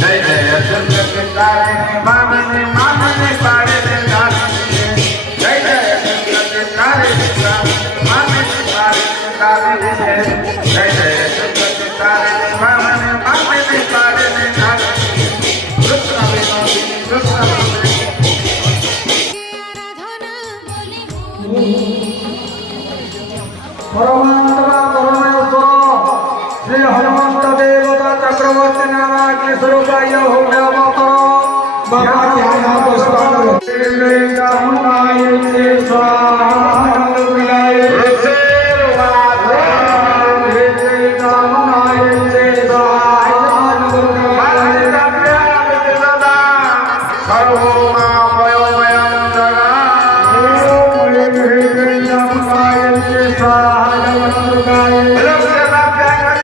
जय जय दुर्गतिकारिणी मामने मामने पाड़े दारिणी जय जय दुर्गतिकारिणी मामने पाड़े दारिणी जय जय दुर्गतिकारिणी मामने मामने पाड़े दारिणी रुद्र विनोदिनी रुद्र परमात्मा परमेश्वर श्री हनुमंत देवता चक्रवर्ती नामाग्नि स्वरूपाय होम्यावतरो बाबा ध्यान पुष्पांजलि स्वाहा।